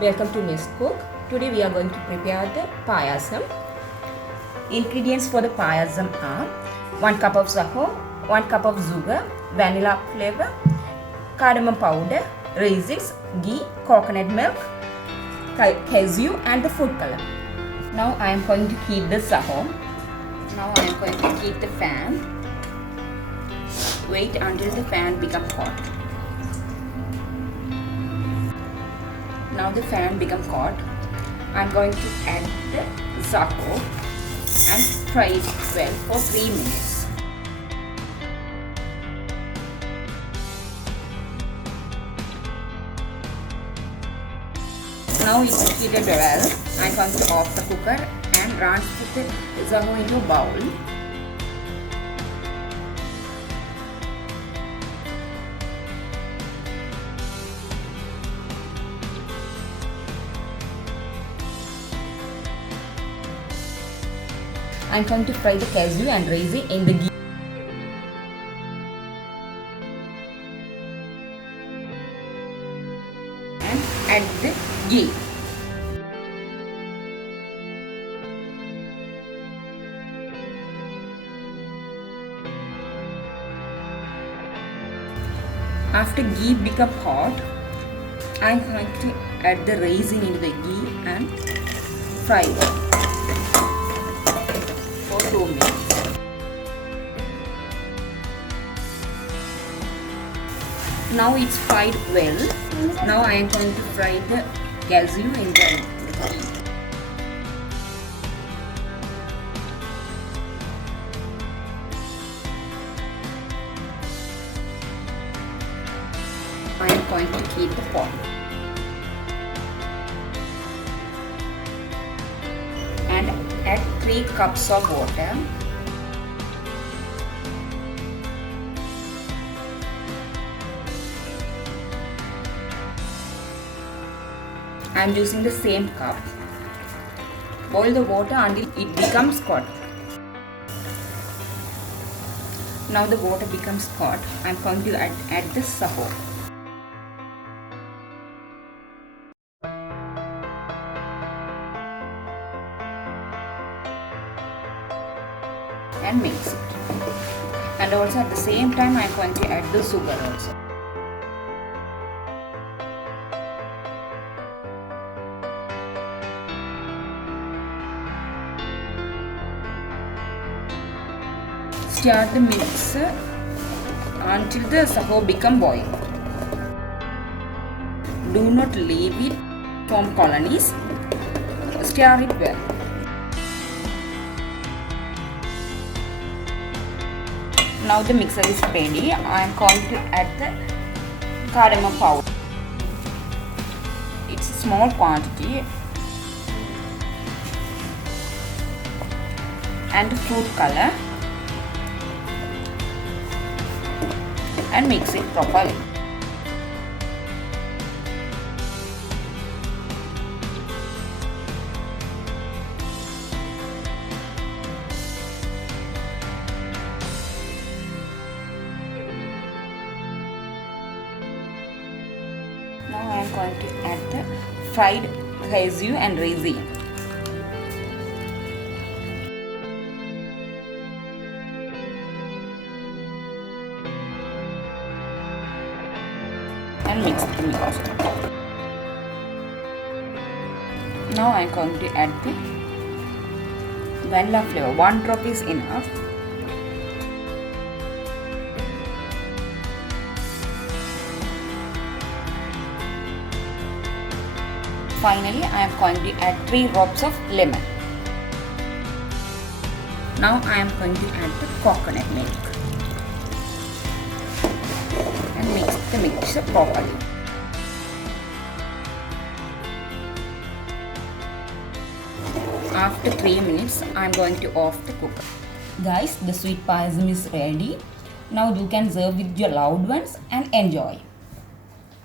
Welcome to Miss Cook. Today we are going to prepare the Paayasam. Ingredients for the Paayasam are 1 cup of Sago, 1 cup of sugar, vanilla flavor, cardamom powder, raisins, ghee, coconut milk, cashew and the food color. Now I am going to heat the Sago. Now I am going to heat the fan. Wait until the fan becomes hot. Now the fan becomes hot. I am going to add the Sago and fry it well for 3 minutes. Now it's heated well. I am going to off the cooker and transfer the Sago into a bowl. I am going to fry the cashew and raisin in the ghee. And add the ghee. After ghee becomes hot, I am going to add the raisin into the ghee and fry it. 2 minutes. Now it's fried well. Now I am going to fry the cashew in the ghee. I am going to heat the pot. And add 3 cups of water. I am using the same cup. Boil the water until it becomes hot. Now the water becomes hot. I am going to add the Sago. And mix it. And also at the same time I am going to add the sugar also. Stir the mix until the Sago become boil. Do not leave it form colonies. Stir it well. Now the mixer is ready. I am going to add the cardamom powder. It's a small quantity. And food color. And mix it properly. Now I am going to add the fried cashew and raisin. And mix the mix. Now I am going to add the vanilla flavor. 1 drop is enough. Finally, I am going to add 3 drops of lemon. Now I am going to add the coconut milk. And mix the mixture properly. After 3 minutes, I am going to off the cooker. Guys, the sweet Paayasam is ready. Now you can serve with your loved ones and enjoy.